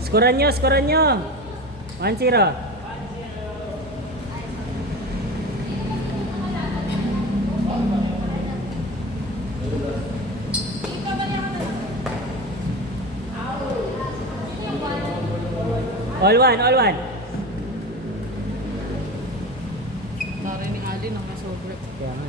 Skoran nyo, skoran nyo. 1-0. All one, all one. Tari ni Alin ang nasobre. Kaya nga.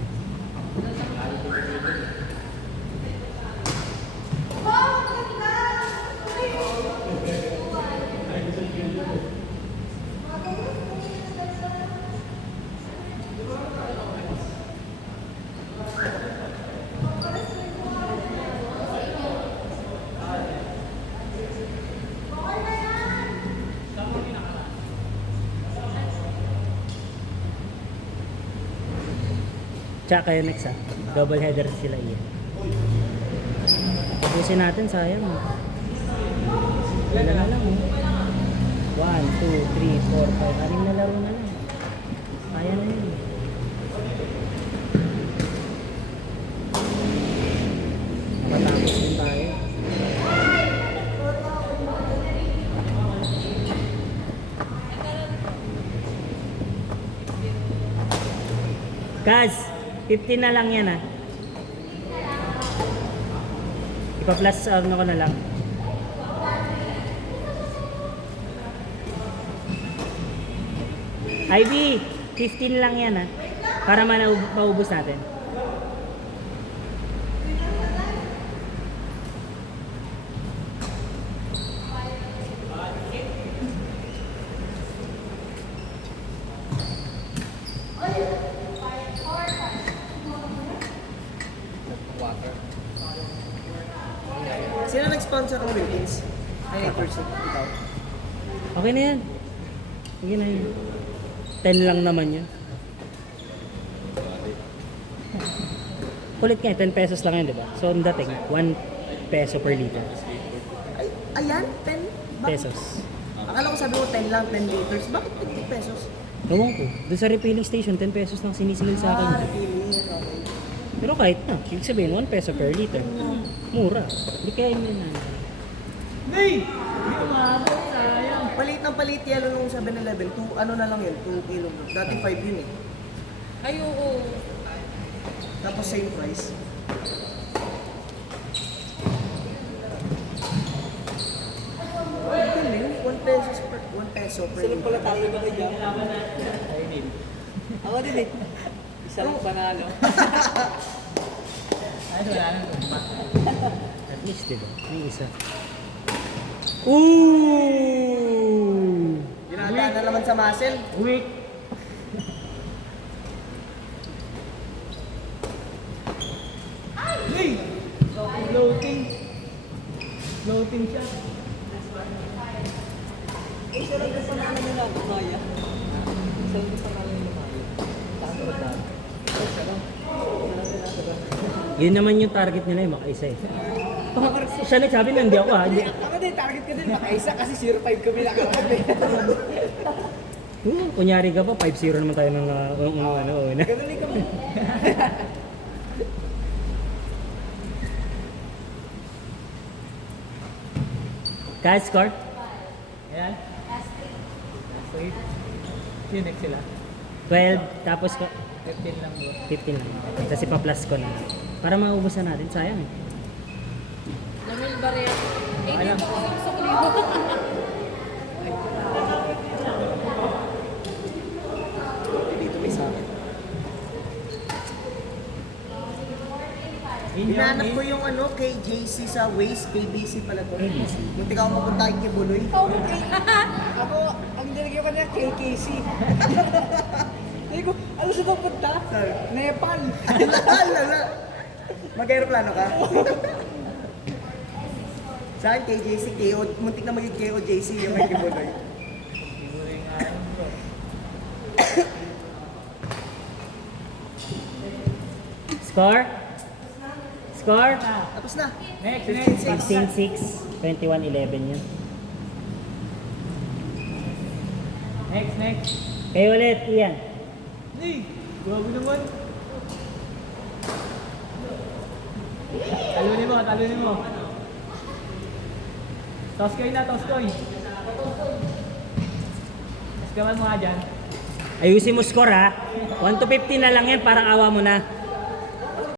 Tsaka kayo next ha. Double header sila iyan. Tapusin natin, sayang. Wala na lang oh. 1, 2, 3, 4, 5. Anim na laro na lang. Kaya na yun. Matapos din tayo. Kaz, 15 na lang yan ah. Ipa-plus ano ko na lang. Ivy, 15 lang yan ah. Para maubos natin. Sino nag-sponsor ng Wilkins? Ay, person. Ikaw. Okay na yan. Sige na yun. 10 lang naman yun. Kulit nga, 10 pesos lang yun, di ba? So, ang dating, 1 peso per liter. Ay, ayan, 10 Pesos. Akala ko sabi mo 10 lang, 10 liters. Bakit 50 pesos? Ewan ko. Doon sa refilling station, 10 pesos lang sinisingil sa akin. Really? Okay. Pero kahit na, ibig sabihin, 1 peso per liter. Mura. Hindi kaya yun na. Hey! Hindi umabot, sayang. Palit ng palit yelo nung 7-Eleven. Ano na lang yun? 2 kilograms. Dati 5 yun eh. Ay, oo. Tapos same price. Ito yun, 1 pesos per 1 peso per Sila pala tayo ba kayo dyan? Ayun. Ako din eh. Isa lang panalo. Ay, wala nang tumba. At least, di ba? May isa. Ooh! Ginadaan na naman sa muscle. Weak! Hey! Floating. Floating siya. Isa lang yung panalo nila, Maya. Isa lang yung panalo nila, Maya. Tato ba tayo? Isa lang. Yun naman yung target nila yung makaisa eh. Siya nagsabi na hindi ako ha. Hindi. Ako din, target ko din makaisa kasi 0-5 kami nakarami. Kunyari ka pa, 5-0 naman tayo ng ano. Ganun din kami. Cash score? Ayan. Sweet. Yun, next sila. 12, tapos 15 lang bro. 15 lang. Kasi pa-plus ko na. Para maubos na natin, sayang. Lamil Barrio. Eh, hindi pa kami sa kulibo. Dito may sa akin. Yun Hinanap yung ko yung ano, kay JC sa Waze, KBC pala to. KBC. Muntik ako mapunta kay Kibuloy. Ako, ang dinagyan ko niya, KKC. Hindi ko, ano sa pupunta? Sorry. Nepal. Lala. Mag-aeroplano ka? Sa akin, KJC, KO, muntik na maging KOJC yung kay Kibuloy. Score? Score? Tapos na. Next, 16-6, 21-11 yun. next. Kayo ulit, Ian. Hey! Grabe naman. Alam mo talunin mo. Toskoy na, toskoy. Toskoy mo nga dyan. Ayusin mo score ha. 1 to 50 na lang yan, parang awa mo na.